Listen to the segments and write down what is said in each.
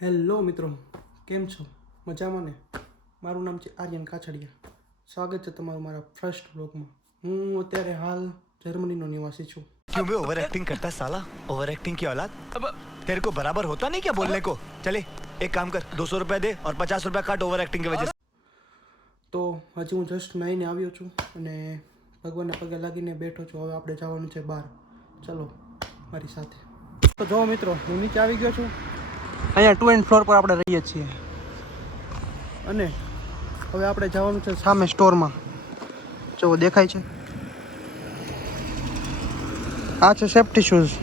Hello મિત્રો, કેમ છો? મજામાં ને? મારું નામ છે આર્યન કાછડિયા. સ્વાગત છે તમારું મારા ફર્સ્ટ બ્લોગમાં. હું અત્યારે હાલ જર્મનીનો નિવાસી છું. क्यों बे ओवर एक्टिंग करता है साला ओवर एक्टिंग की औलाद अब तेरे को बराबर होता नहीं क्या बोलने को चले एक काम कर 200 रुपया दे और 50 रुपया काट ओवर एक्टिंग की वजह से તો હજી હું જસ્ટ નાહીને આવ્યો છું અને ભગવાનના પગે લાગીને બેઠો છું. હવે આપણે જવાનું છે બહાર. ચલો મારી સાથે. તો જો મિત્રો, હું નીચે આવી ગયો છું. અહીંયા 2 એન્ડ ફ્લોર પર આપણે રહીએ છીએ અને હવે આપણે જવાનું છે સામે સ્ટોરમાં. જો દેખાય છે, આ છે સેફ્ટી શૂઝ.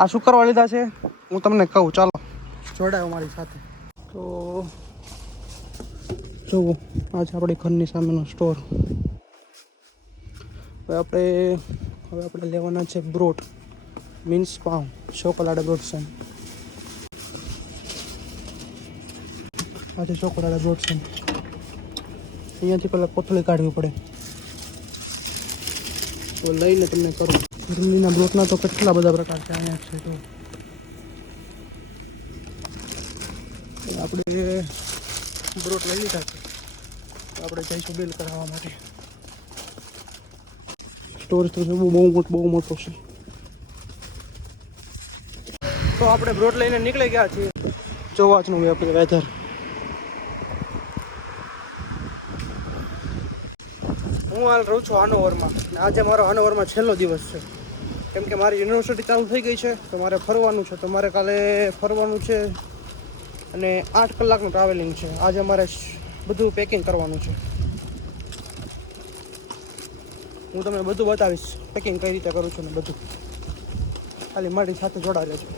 આ શું કરવા લીધા છે હું તમને કહું. ચાલો જોડાયો મારી સાથે. તો જુઓ, આ છે આપણી ઘરની સામેનો સ્ટોર. હવે આપણે લેવાના છે બ્રોટ, મીન્સ પાઉં, ચોકોલાડા બ્રોડસન. આ છે ચોકોલાડા બ્રોડસન. અહીંયાથી પહેલાં કોથળી કાઢવી પડે. તો લઈને તમને કરું. જર્મનીના બ્રોટના તો કેટલા બધા પ્રકાર છે. અહીંયા છે તો આપણે બ્રોટ લઈ લીધા છે. આપણે જઈશું બિલ કરાવવા માટે. સ્ટોરેજ તો બહુ મોટો છે. તો આપણે બ્રોટ લઈને નીકળી ગયા છીએ. જોવાજનું આપણે વેધર. હું હાલ રહું છું હાનોવરમાં. આજે મારો હાનોવરમાં છેલ્લો દિવસ છે, કેમ કે મારી યુનિવર્સિટી ચાલુ થઈ ગઈ છે. તો મારે ફરવાનું છે. તો મારે કાલે ફરવાનું છે અને 8 કલાકનું ટ્રાવેલિંગ છે. આજે મારે બધું પેકિંગ કરવાનું છે. હું તમને બધું બતાવીશ, પેકિંગ કઈ રીતે કરું છું ને બધું. ખાલી મારી સાથે જોડાઈ રહેજો.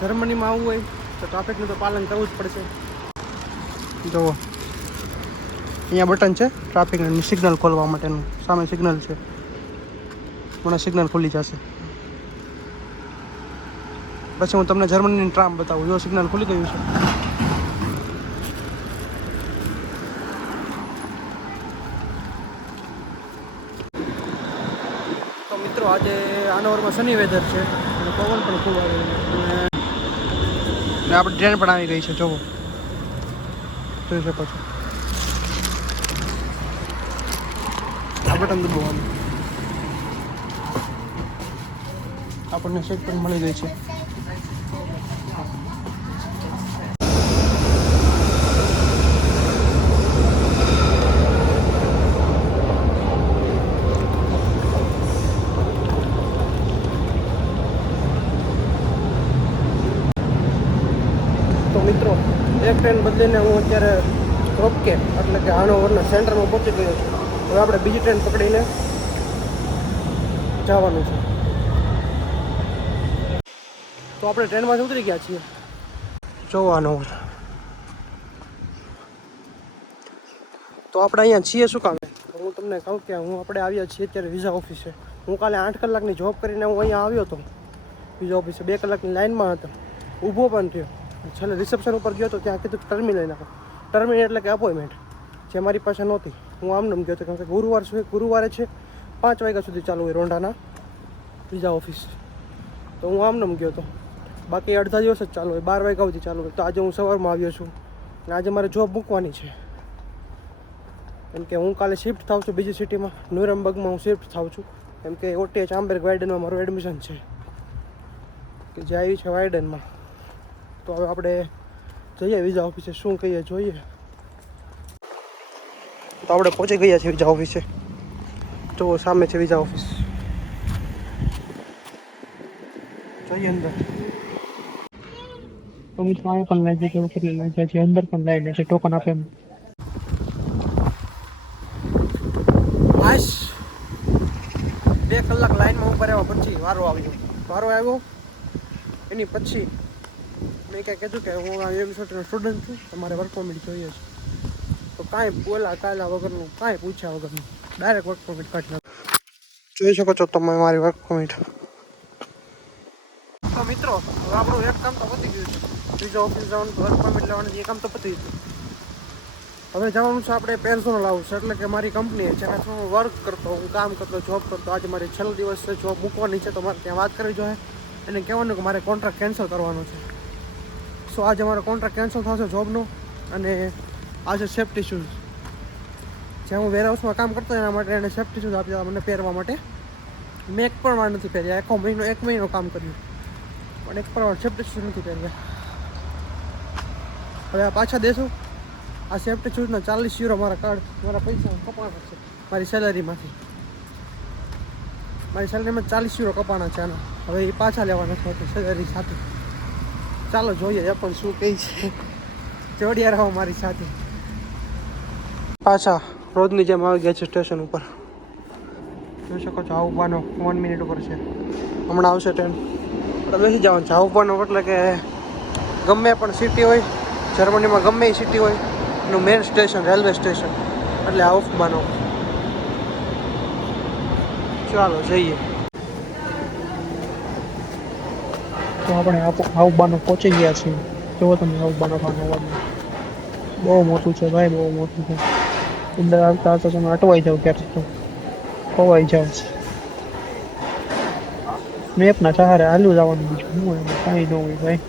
જર્મનીમાં આવવું હોય તો ટ્રાફિકનું તો પાલન કરવું જ પડશે. જુઓ, અહીંયા બટન છે ટ્રાફિકનું સિગ્નલ ખોલવા માટેનું. સામે સિગ્નલ છે, મને સિગ્નલ ખુલી જશે. પછી હું તમને જર્મનીની ટ્રામ બતાવું. જો સિગ્નલ ખુલી ગયું છે. તો મિત્રો, આજે હાનોવરમાં સની વેધર છે અને પવન પણ ખૂબ આવે છે. અને આપણી ટ્રેન પણ આવી ગઈ છે. જોવો, જોઈ શકો છો. આ બટન દબાવવાનું, આપણને સીટ પણ મળી ગઈ છે. તો મિત્રો, એક ટ્રેન બદલીને હું અત્યારે રોપકે એટલે કે હાનોવરના સેન્ટરમાં પહોંચી ગયો છું. હવે આપણે બીજી ટ્રેન પકડીને જવાનું છે. તો આપણે ટ્રેનમાંથી ઉતરી ગયા છીએ. જોવાનું તો આપણે અહીંયા છીએ શું કામે? હું તમને કહું કે આપણે આવ્યા છીએ અત્યારે વિઝા ઓફિસે. હું કાલે 8 કલાકની જોબ કરીને હું અહીંયા આવ્યો હતો વિઝા ઓફિસે. 2 કલાકની લાઇનમાં હતો, ઊભો પણ થયો. છેલ્લે રિસેપ્શન ઉપર ગયો તો ત્યાં કીધું ટર્મિનલ નાખો. ટર્મિનલ એટલે કે અપોઇન્ટમેન્ટ, જે મારી પાસે નહોતી. હું આમ ગયો હતો, કારણ કે ગુરુવારે છે 5 વાગ્યા સુધી ચાલુ હોય રોંઢાના વિઝા ઓફિસ. તો હું આમ ગયો હતો. બાકી અડધા દિવસ જ ચાલુ હોય, 12 વાગ્યા સુધી ચાલુ હોય. તો આજે હું સવારમાં આવ્યો છું અને આજે મારે જોબ મૂકવાની છે, કેમ કે હું કાલે શિફ્ટ થાઉં છું બીજી સિટીમાં. ન્યુરેમ્બર્ગમાં હું શિફ્ટ થાઉં છું, કેમ કે OTH ચામબર્ગ વાઇડનમાં મારું એડમિશન છે, કે જે આવી છે વાઇડનમાં. તો હવે આપણે જઈએ વિઝા ઓફિસે, શું કહીએ જોઈએ. તો આપણે પહોંચી ગયા છીએ વિઝા ઓફિસે. જો સામે છે વિઝા ઓફિસ. જોઈએ અંદર. તો મિત્રો, અહીંયા પણ લાઈન છે, ઉપર લાઈન છે, અંદર પણ લાઈન છે. ટોકન આપે એમ. આશ 2 કલાક લાઈનમાં ઉપર આવ્યા પછી વારો આવ્યો. એની પછી મેં કંઈ કીધું કે હું આ યુનિવર્સિટીનો સ્ટુડન્ટ છું, તમારે વર્ક પરમિટ જોઈએ છે. તો કાંઈ કાયલા વગરનું, કાંઈ પૂછ્યા વગરનું ડાયરેક્ટ વર્ક પરમિટ કાઢી નાખ્યું. જોઈ શકો છો તમે મારી વર્ક પરમિટ. તો મિત્રો, હવે આપણું એક કામ તો પતી ગયું છે. વિઝા ઓફિસ જવાનું, વર્ક પરમિટ લેવાનું, એ કામ તો પતી ગયું. હવે જવાનું છે આપણે પર્સનલ હાઉસ, એટલે કે મારી કંપની જેના થ્રુ હું વર્ક કરતો, હું કામ કરતો, જોબ કરતો. આજે મારી છેલ્લો દિવસ છે, જોબ મૂકવાની છે. તો મારે ત્યાં વાત કરવી જોઈએ અને કહેવાનું કે મારે કોન્ટ્રાક્ટ કેન્સલ કરવાનો છે. સો આજે અમારો કોન્ટ્રાક્ટ કેન્સલ થશે જોબનો. અને આ છે સેફ્ટી શૂઝ. જ્યાં હું વેરહાઉસમાં કામ કરતો એના માટે એને સેફ્ટી શૂઝ આપ્યા મને પહેરવા માટે. મેં એક પણ વાર નથી પહેર્યા. એક મહિનો કામ કર્યું પણ એક પણ વાર સેફ્ટી શૂઝ નથી પહેર્યા. હવે આ પાછા દેશું. આ સેફ્ટી શૂઝના 40 યુરો મારા પૈસા કપાણા છે મારી સેલરીમાંથી. મારી સેલરીમાં 40 યુરો કપાણા છે આના. હવે એ પાછા લેવાના છે સેલરી સાથે. ચાલો જોઈએ એ પણ શું કહે છે. જોડિયા રહો મારી સાથે. પાછા રોજની જેમ આવી ગયા છે સ્ટેશન ઉપર. જોઈ શકો છો આવવાનો 1 મિનિટ ઉપર છે. હમણાં આવશે ટ્રેન. આપણે બેસી જવાનું છે. આવવાનો એટલે કે ગમે પણ સિટી હોય જર્મનીમાં, ગમે એ સિટી હોય એનું મેઇન સ્ટેશન રેલવે સ્ટેશન એટલે આવવાનો. ચાલો જઈએ. તો આપણે આવવાનો પહોંચી ગયા છીએ. જુઓ તમે આવવાનો બહુ મોટું છે ભાઈ, બહુ મોટું છે. અંદર આવતા આવતા તમે અટવાઈ જાવ ક્યારેક તો ખોવાઈ જાવ. મેપના સહારે હાલું જવાનું, બીજું શું એમાં કાંઈ ન હોય ભાઈ.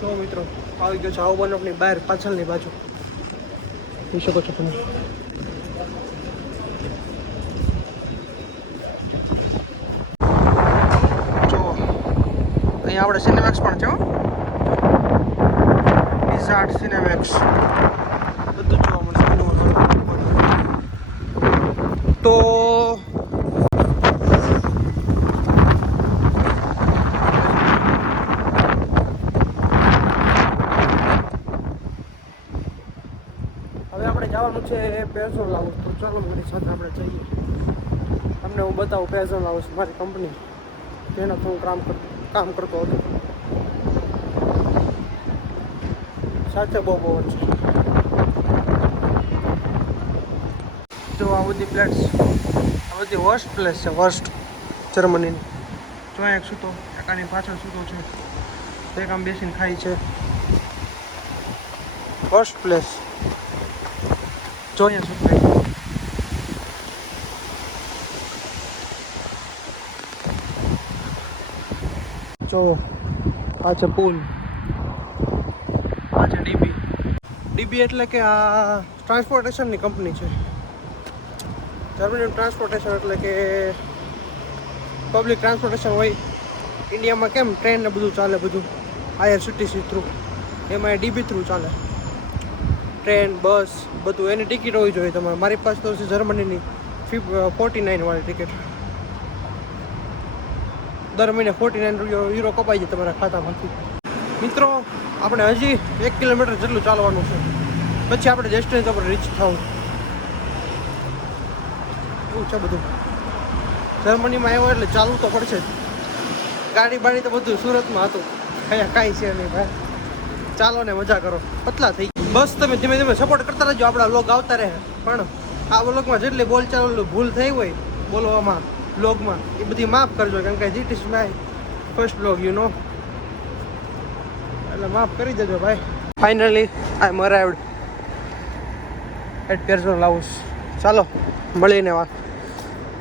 જો મિત્રો આવી ગયો છે આવવાનોની બહાર પાછળની બાજુ. જોઈ શકો છો તમે. જો અહીંયા આપણે સિનેમેક્સ પણ છે. પિઝા સિનેમેક્સ બધું જોવા મળશે. તો હવે આપણે જવાનું છે પેઝોલ હાઉસ. તો ચાલો મારી સાથે આપણે જઈએ. તમને હું બતાવું પેઝોલ હાઉસ, મારી કંપની જેના હું કામ કરતો હતો. સાથે બહુ છે. જો આ બધી પ્લેટ્સ, આ બધી વર્સ્ટ પ્લેસ છે, વર્સ્ટ જર્મનીની. જો એક સૂતો, એકાની પાછળ સૂતો છે, એક આમ બેસીને ખાય છે. Worst place. જો અહીંયા શું થાય. જો આ છે પુલ, આ છે ડીબી એટલે કે આ ટ્રાન્સપોર્ટેશનની કંપની છે. જર્મનીનું ટ્રાન્સપોર્ટેશન એટલે કે પબ્લિક ટ્રાન્સપોર્ટેશન હોય. ઇન્ડિયામાં કેમ ટ્રેન ને બધું ચાલે, બધું IRCTC થ્રુ, એમાં ડીબી થ્રુ ચાલે. ટ્રેન, બસ બધું એની ટિકિટ હોવી જોઈએ તમારે. મારી પાસે તો છે જર્મનીની 49 વાળી ટિકિટ. દર મહિને 49 યુરો કપાઈ જાય તમારા ખાતામાંથી. મિત્રો આપણે હજી 1 કિલોમીટર જેટલું ચાલવાનું છે, પછી આપણે ડેસ્ટિનેશન પર રીચ થવું. એવું છે બધું. જર્મનીમાં આવ્યો એટલે ચાલવું તો પડશે જ. ગાડી બાડી તો બધું સુરતમાં હતું, કાંઈ છે નહીં ભાઈ. ચાલો ને મજા કરો. પતલા થઈ ગઈ. બસ તમે ધીમે ધીમે સપોર્ટ કરતા રહેજો. આપણા વ્લોગ આવતા રહે. પણ આ વ્લોગમાં જેટલી બોલચાલ ભૂલ થઈ હોય બોલવામાં વ્લોગમાં, એ બધી માફ કરજો, કેમ કે this is my first vlog, you know. એટલે માફ કરી દેજો ભાઈ. Finally I am arrived at પેઝોલ હાઉસ. ચાલો મળીને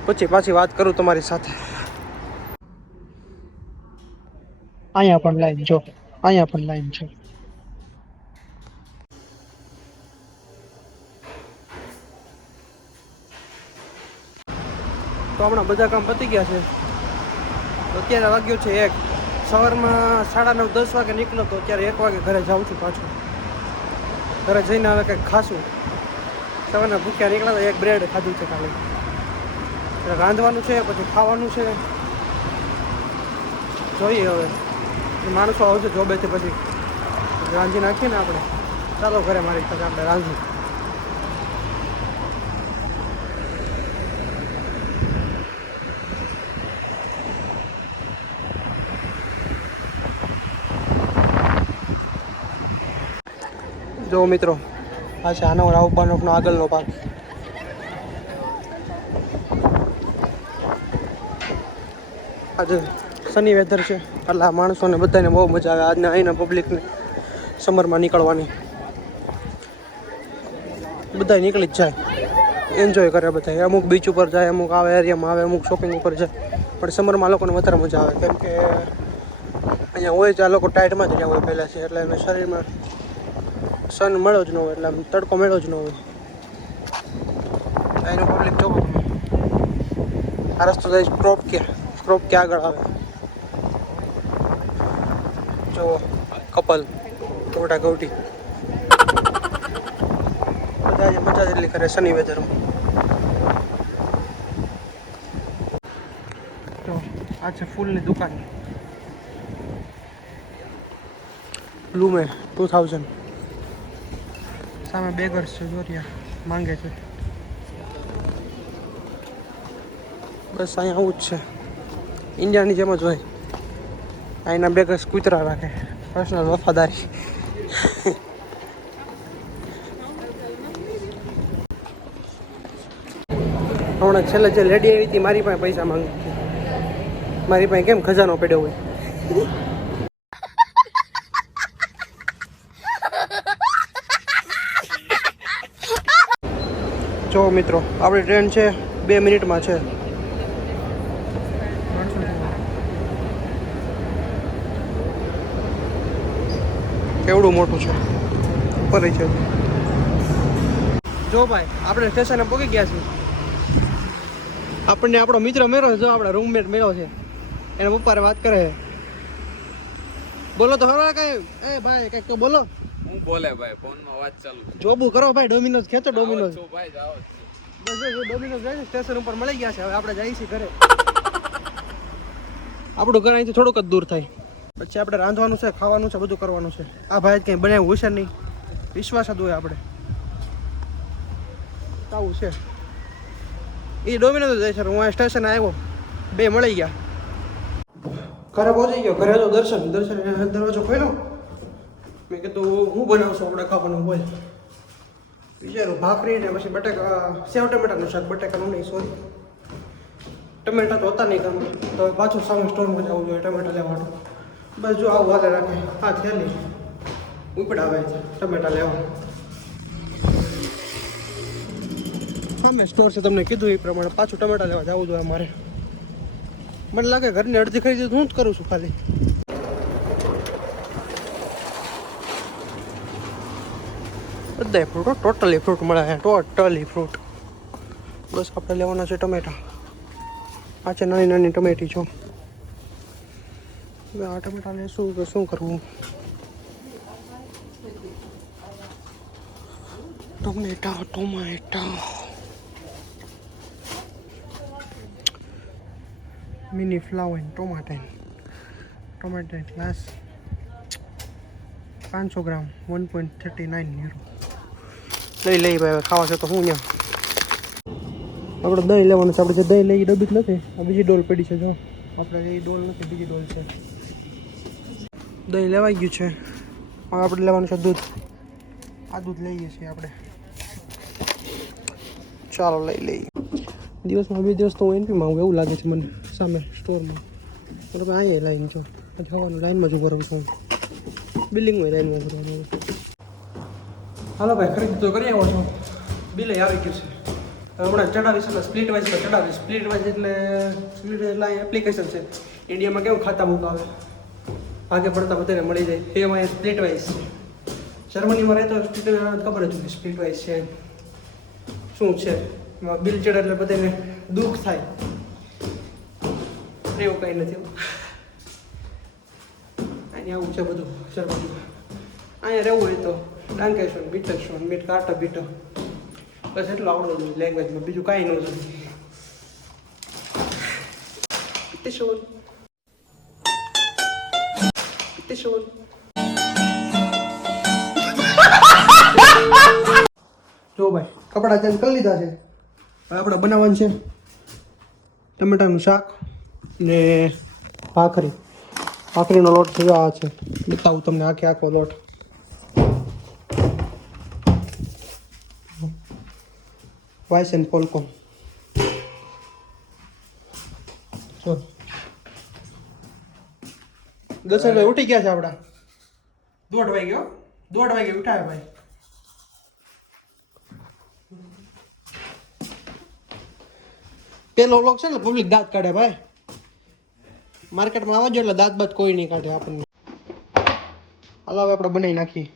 પછી પાછી વાત કરું તમારી સાથે. અહીંયા પણ લાઈન, જો અહીંયા પણ લાઈન છે. તો હમણાં બધા કામ પતી ગયા છે. અત્યારે વાગ્યો છે 1. સવારમાં 9:30-10 વાગે નીકળ્યો તો અત્યારે 1 વાગે ઘરે જાઉં છું પાછું. ઘરે જઈને હવે કંઈક ખાશું. સવારના ભૂખ્યા નીકળ્યા તો 1 બ્રેડ ખાધું છે ખાલી. એટલે રાંધવાનું છે, પછી ખાવાનું છે. જોઈએ હવે માણસો આવશે જોબેથી, પછી રાંધી નાખીએ ને આપણે. ચાલો ઘરે મારી સાથે આપણે રાંધી. જો મિત્રો આ છે આનો રાવબાનોફનો આગળનો ભાગ. આજે સની વેધર છે એટલે આ માણસોને બધાને બહુ મજા આવે. આજને અહીંના પબ્લિકને સમરમાં નીકળવાની. બધા નીકળી જ જાય, એન્જોય કરે બધા. અમુક બીચ ઉપર જાય, અમુક આવા એરિયામાં આવે, અમુક શોપિંગ ઉપર જાય. પણ સમરમાં લોકોને વધારે મજા આવે, કેમ કે અહીંયા હોય છે આ લોકો ટાઈટમાં જ રહ્યા હોય પહેલાંથી, એટલે એને શરીરમાં સન મળ્યો જ ન હોય, એટલે આમ તડકો મળ્યો જ ન હોય. એનું પબ્લિક જોવો તમે. આ રસ્તો જાય ક્રોપ કે આગળ આવે. જુઓ કપલ ગોટા ગૌટી બધા આજે મજા જ એટલી કરે શનિ વેધરમાં. તો આ છે ફૂલની દુકાન, બ્લુમે 2000. સામે બેગર્સ છે, જોરિયા માંગે છે. બસ અહીંયા આવું જ છે, ઇન્ડિયાની જેમ જ હોય. અહીંના બેગર્સ કૂતરા રાખે, પર્સનલ વફાદારી. હમણાં છેલ્લે જે લેડી આવી હતી મારી પાસે પૈસા માંગી હતી. મારી પાસે કેમ ખજાનો પડ્યો હોય. જો મિત્રો આપણી ટ્રેન છે 2 મિનિટમાં છે. કેવડું મોટું છે, ઉપર છે. જો ભાઈ આપણે સ્ટેશને પહોંચી ગયા છીએ. આપણને આપણો મિત્ર મેળો છે, જો આપણા રૂમમેટ મેળો છે, એના પપ્પાને વાત કરે છે. બોલો તો ખરા કઈ, એ ભાઈ કઈક તો બોલો. હું બોલે ભાઈ, ફોનમાં વાત ચાલુ. જોબુ કરો ભાઈ, ડોમિનોઝ ખેંચો ડોમિનોઝ. છો ભાઈ, જાઓ. બસ ડોમિનોઝ જાય છે, સ્ટેશન ઉપર મળી ગયા છે. હવે આપણે જઈએ છીએ ઘરે. આપણું ઘર અહીંથી થોડુંક જ દૂર થાય. પછી આપણે રાંધવાનું છે, ખાવાનું છે, બધું કરવાનું છે. આ ભાઈ કંઈ બનાવ્યું હોશે નહીં, વિશ્વાસ જ હોય આપણે. આવું છે એ ડોમિનોઝ જાય છે. હું આ સ્ટેશન આવ્યો, 2 મળી ગયા. ઘરે પહોંચી ગયો. ઘરે તો દર્શન દરવાજો ખોલ્યો. મેં કીધું હું બનાવશું આપણે ખાવાનું, બોલ. વિચારું ભાખરી ને પછી બટાકા, સેવ ટમેટાનું શાક. બટાકાનું નહીં, સોરી, ટમેટા તો હતા નહીં ઘરમાં, તો પાછું સામે સ્ટોરમાં જવું જોઈએ ટમેટા લેવાનું. બસ જો આવું હાલે રાખે. હા થેલી ઉપડાવે છે ટમેટા લેવા. સામે સ્ટોર છે, તમને કીધું એ પ્રમાણે. પાછું ટમેટા લેવા જવું જોઈએ મારે. મને લાગે ઘરની અડધી ખરીદી હું જ કરું છું ખાલી. બધા ફ્રૂટ, ટોટલી ફ્રૂટ મળે, ટોટલી ફ્રૂટ. બસ આપણે લેવાના છે ટમેટા. આ છે નાની નાની ટમેટી છો. હવે આ ટમેટા લેશું કે શું કરવું? ટોમેટા મિની ફ્લાવર ટોમેટા ગ્લાસ 500 ગ્રામ 1.39 યુરો. લઈ ભાઈ, ખાવા છે તો હું ત્યાં. આપણે દહીં લેવાનું છે. આપણે જે દહીં લઈ ડબ્બી જ નથી, આ બીજી ડોલ પડી છે. જો આપણે એ ડોલ નથી, બીજી ડોલ છે. દહીં લેવાઈ ગયું છે. હવે આપણે લેવાનું છે દૂધ. આ દૂધ લઈએ છીએ આપણે. ચાલો લઈએ. દિવસમાં 2 દિવસ તો હું એનપીમાં આવું એવું લાગે છે મને, સામે સ્ટોરમાં. બરાબર, અહીંયા લાઈન છો, પછી હવાનું લાઈનમાં જ ઉભો રહું છું. બિલ્ડિંગમાં લાઈનમાં ઉભો રહું. હાલો ભાઈ, ખરીદી તો કરી આવ્યો છો. બિલે આવી ગયું છે. હમણાં ચડાવીશ એટલે સ્પ્લિટ વાઇઝમાં ચડાવીશ. સ્પ્લિટ વાઇઝ એટલે એપ્લિકેશન છે. ઇન્ડિયામાં કેવું ખાતા બુક આવે, ભાગે પડતા બધાને મળી જાય. એમાં સ્પ્લિટ વાઇઝ છે. જર્મનીમાં રહેતો ખબર જ હોય સ્પ્લિટ વાઇઝ છે શું છે. એમાં બિલ ચડે એટલે બધાને દુઃખ થાય. એવું કંઈ નથી. અહીંયા આવું છે બધું જર્મનીમાં. અહીંયા રહેવું હોય તો ડાંકેશન, બીટરશન, મીટ કાટો બીટો, બસ એટલું આવડવું જોઈએ લેંગ્વેજમાં. બીજું કાંઈ ન જોઈએ. જો ભાઈ, કપડાં ચેન્જ કરી લીધા છે. હવે આપણે બનાવવાનું છે ટમેટાનું શાક ને ભાખરી. ભાખરીનો લોટ છે, આ છે, બતાવું તમને આખો લોટ. Vice and ફોલકોન. જો દર્શનભાઈ ઉઠી ગયા છે આપણા. 1:30 વાગ્યો. 1:30 વાગે ઉઠાય ભાઈ. પેલો લોક છે ને પબ્લિક દાંત કાઢે ભાઈ. માર્કેટમાં આવવા જો એટલે દાંત બાત કોઈ નહીં કાઢે આપણને. હાલો હવે આપણે બનાવી નાખીએ.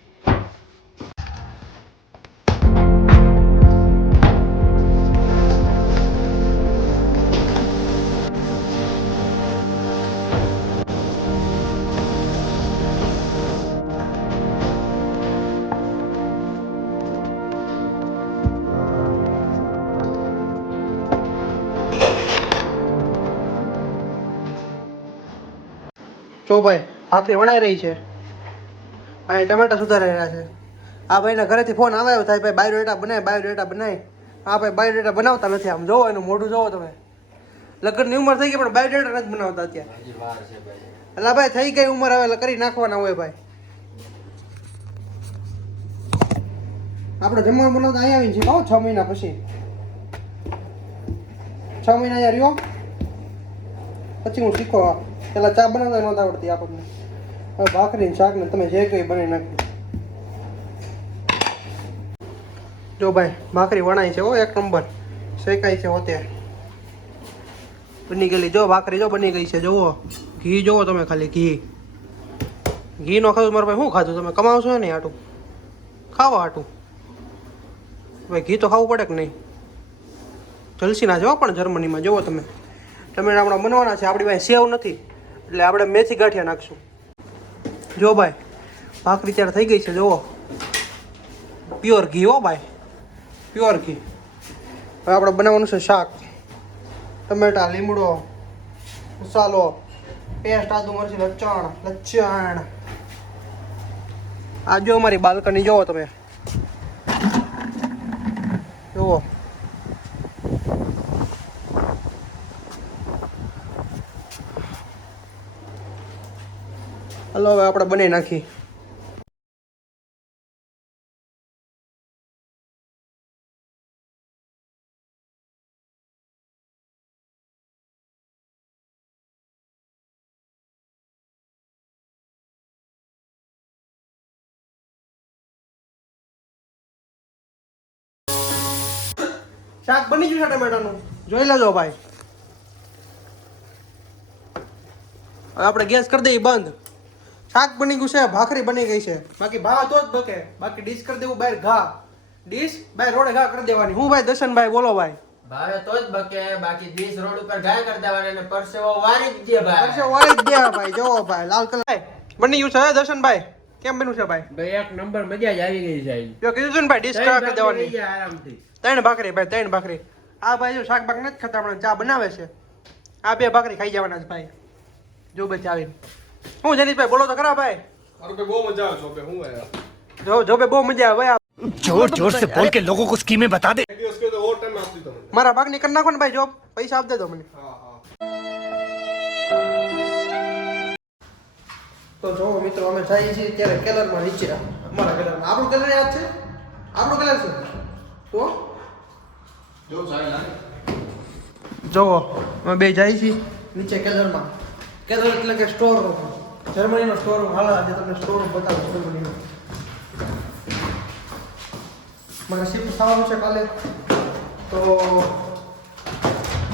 જો ભાઈ ભાખરી વણાઈ રહી છે. ભાઈ ટમેટા સુધારી રહ્યા છે. આ ભાઈના ઘરેથી ફોન આવ્યો થાય ભાઈ બાયોડેટા બનાય બાયોડેટા બનાય. આ ભાઈ બાયોડેટા બનાવતા નથી. આમ જોવો એનું મોઢું જોવો તમે. લગ્નની ઉંમર થઈ ગઈ પણ બાયોડેટા નથી બનાવતા અત્યારે. એટલે ભાઈ થઈ ગઈ ઉંમર હવે કરી નાખવાના હોય ભાઈ. આપણે જમવાનું બનાવતા અહીંયા આવીને છીએ 6 મહિના પછી. 6 મહિના અહીંયા રહ્યો પછી હું શીખો. પેલા ચા બનાવતા નહોતા આવડતી આપણને. હવે ભાખરી શાક ને તમે જે કંઈ બનાવી નાખ્યું. જો ભાઈ ભાખરી વણાય છે હો એક નંબર. શેકાય છે હોતે બની ગયેલી. જો ભાખરી જો બની ગઈ છે. જુઓ ઘી જોવો તમે ખાલી ઘી. ઘી નો ખાધું મારા ભાઈ શું ખાધું તમે કમાવશો નહીં આટું ખાવા આટું. ભાઈ ઘી તો ખાવું પડે કે નહીં. જલસી ના જવો પણ જર્મનીમાં જુઓ તમે. ટમેટા આપણા બનવાના છે. આપણી પાસે સેવ નથી એટલે આપણે મેથી ગાંઠિયા નાખશું. જો ભાઈ ભાખરી ત્યારે થઈ ગઈ છે. જુઓ પ્યોર ઘી હો ભાઈ પ્યોર ઘી. હવે આપણે બનાવવાનું છે શાક. ટમેટા લીમડો મસાલો પેસ્ટ આદુ મરચી લચણ. આ જો અમારી બાલ્કની જોવો તમે. જુઓ હલો હવે આપણે બનાવી નાખી. શાક બની ગયું છે ટમેટાનું. જોઈ લેજો ભાઈ. હવે આપણે ગેસ કરી દઈએ બંધ. શાક બની ગયું છે. ભાખરી બની ગઈ છે. બાકી ભાવ તો જ બકે. બાકી ડીશ કરી દેવું બહાર ઘા. ડીશ બહાર રોડે ઘા કરી દેવાની. હું ભાઈ દર્શનભાઈ બોલો ભાઈ. ભાવે તો જ બકે. બાકી 20 રોડ ઉપર ગાય કરી દેવાની અને પરસેવો વારી જ દે ભાઈ. પરસે વાળી જ દે ભાઈ. જોવો ભાઈ લાલ કલર બની ગયું છે. દર્શનભાઈ કેમ બન્યું છે ભાઈ? ભાઈ એક નંબર મજા જ આવી ગઈ છે. જો કીધું છે ને ભાઈ ડીશ કરી દેવાની. આરામથી 3 ભાખરી ભાઈ 3 ભાખરી. આ ભાઈ જો શાક બાક નથી ખાતા હમણાં ચા બનાવે છે. આ 2 ભાખરી ખાઈ જવાના છે ભાઈ. જો ભાઈ ચાવીને હું જનીશભાઈ બોલો તો ખરા ભાઈ. મારું ભાઈ બહુ મજા આવે છે હું આયા જો ભાઈ બહુ મજા આવે ભાઈ. जोर जोर से बोल के लोगों को स्कीमें बता दे. એક દિવસ કે તો ઓવર ટાઈમ આપતી તમને. મારા ભાગની કરી નાખો ને ભાઈ જોબ. પૈસા આપી દેજો મને. હા હા. તો જો મિત્રો અમે જઈએ છીએ ત્યારે કેલરમાં નીચે. અમારા કેલરમાં આપણું કેલર યાદ છે. આપણું કેલર છે તો જો સારી લાગે. જો અમે બે જઈએ છીએ નીચે કેલરમાં. કેલર એટલે કે સ્ટોર રૂમ. જર્મનીનો સ્ટોર રૂમ. હાલ આજે તમને સ્ટોર રૂમ બતાવું જર્મનીનો. મારે શિફ્ટ થવાનું છે કાલે તો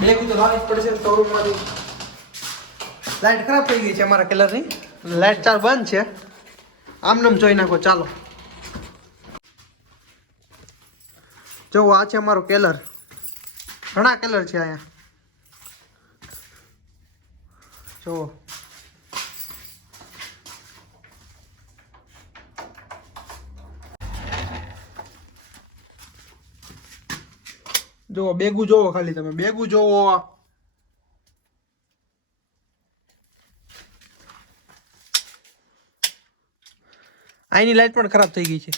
બેગ તો લાવવી જ પડશે સ્ટોર રૂમમાંથી. લાઇટ ખરાબ થઈ ગઈ છે અમારા કેલરની. લાઇટ ચાર બંધ છે. આમ જોઈ નાખો ચાલો. જો આ છે અમારું કેલર. ઘણા કેલર છે અહીંયા. જો જો બેગું જોવો ખાલી તમે. બેગું જોવો. આની લાઈટ પણ ખરાબ થઈ ગઈ છે.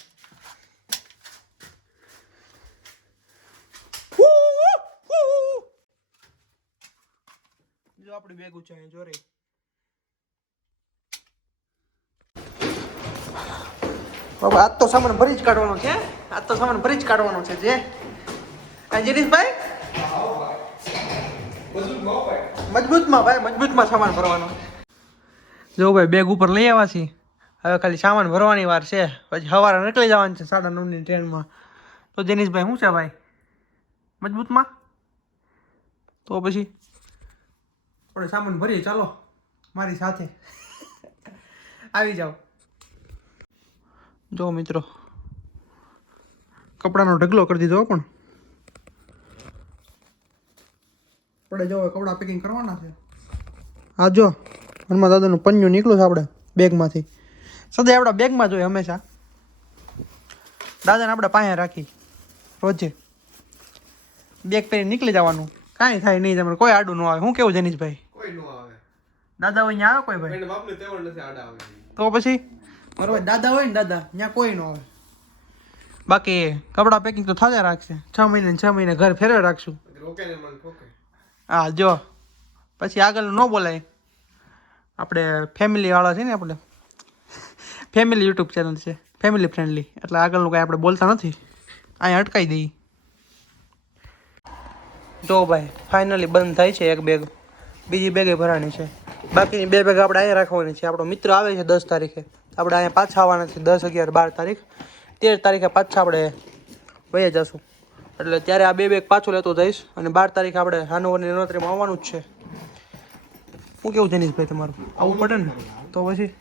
જો આપણી બેગું છે અહીં જોરે. બાબા આજ તો સામાન ભરી જ કાઢવાનો છે. આજ તો સામાન ભરી જ કાઢવાનો છે. જે જિરીશભાઈ મજબૂતમાં ભાઈ મજબૂતમાં સામાન ભરવાનો. જો ભાઈ બેગ ઉપર લઈ આવ્યા છીએ. હવે ખાલી સામાન ભરવાની વાર છે. પછી સવારે નીકળી જવાનું છે 9:30ની ટ્રેનમાં. તો જિરીશભાઈ શું છે ભાઈ મજબૂતમાં? તો પછી આપણે સામાન ભરીએ ચાલો. મારી સાથે આવી જાઓ. જો મિત્રો કપડાનો ઢગલો કરી દીધો પણ આપણે જો કપડાં પેકિંગ કરવાના છે. હા જો હનુમાન દાદાનું પન્યું નીકળ્યું છે આપણે બેગમાંથી. સદાય આપણા બેગમાં જોઈએ હંમેશા. દાદાને આપણે પાસે રાખી રોજે બેગ પહેરી નીકળી જવાનું. કાંઈ થાય નહીં, તમારે કોઈ આડું ન આવે. શું કેવું જનીશભાઈ? કોઈ નો આવે. દાદા હોય અહીંયા આવે કોઈ ભાઈ? એને બાપને તેવડ નથી આડા આવે. તો પછી બરોબર દાદા હોય ને દાદા ત્યાં કોઈ ન આવે. બાકી કપડાં પેકિંગ તો થાજા રાખશે. 6 મહિને ઘર ફેરવે રાખશું. રોકે ને મને ઠોકે. હા જો પછી આગળનું ન બોલાય. આપણે ફેમિલી વાળા છે ને, આપણે ફેમિલી યુટ્યુબ ચેનલ છે, ફેમિલી ફ્રેન્ડલી, એટલે આગળનું કાંઈ આપણે બોલતા નથી. અહીંયા અટકાઈ દઈએ. જો ભાઈ ફાઇનલી બંધ થાય છે એક બેગ. બીજી બેગે ભરાણી છે. બાકીની 2 બેગ આપણે અહીંયા રાખવાની છે. આપણો મિત્ર આવે છે 10 તારીખે. આપણે અહીંયા પાછા આવવાના છે 10, 11, 12 તારીખ. 13 તારીખે પાછા આપણે વહી જશું. એટલે ત્યારે આ 2 બેગ પાછું લેતો જઈશ. અને 12 તારીખે આપણે હાનોવરની નવરાત્રીમાં આવવાનું જ છે. શું કેવું જનીશભાઈ તમારું? આવવું પડે ને તો પછી.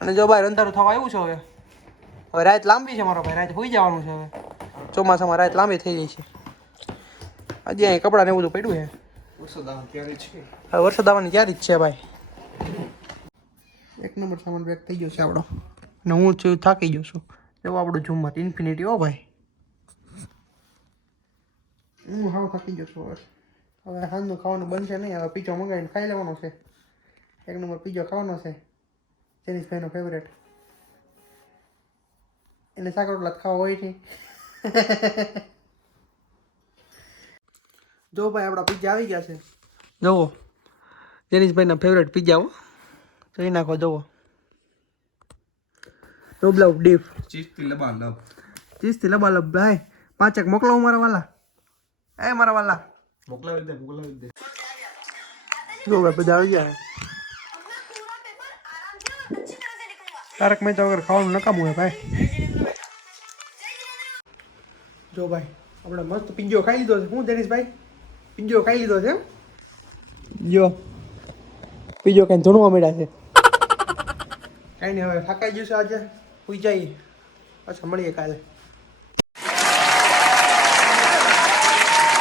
અને જો ભાઈ અંધારું થવા આવ્યું છે. હવે રાત લાંબી છે મારો ભાઈ. રાત હોઈ જવાનું છે. હવે ચોમાસામાં રાત લાંબી થઈ જાય છે. હજી અહીં કપડાં ને એવું બધું પડ્યું છે. વરસાદ આવે ત્યારે છે. હવે વરસાદ આવવાની તૈયારી જ છે ભાઈ. 1 નંબર સામાન પેક થઈ ગયો છે આપણો. અને હું થાકી ગયો છું. એવો આપણું ઝુમ્મર ઇન્ફિનિટી. હો ભાઈ હું હાવ થાકી ગયો છું. હવે સાંજનું ખાવાનું બનશે નહીં. હવે પીઝો મંગાવીને ખાઈ લેવાનો છે. 1 નંબર પીઝો ખાવાનો છે, જનીશભાઈનો ફેવરેટ. એને શાક રોટલા ખાવા હોય છે. જો ભાઈ આપણા પીઝા આવી ગયા છે. જુઓ જનીશભાઈના ફેવરેટ પીઝા. હો જોઈ નાખો. જુઓ રોબલાવ ડીપ ચીઝથી લબાલબ. ચીઝથી લબાલબ. ભાઈ 5 મોકલાવું મારા વાલા. મારા વાલા મોકલાવી દે. જો ભાઈ બધા આવી ગયા. તારક મહેતા વગર ખાવાનું નકામું હોય ભાઈ. જો ભાઈ આપણે મસ્ત પીઝો ખાઈ લીધો છે. શું જનીશભાઈ પીઝો ખાઈ લીધો છે? જો પીઝો કાંઈ ધૂણવા મળ્યા છે. કાંઈ નહીં, હવે થાકાઈ ગયું છે આજે. સુઈ જઈએ, પાછા મળીએ કાલે.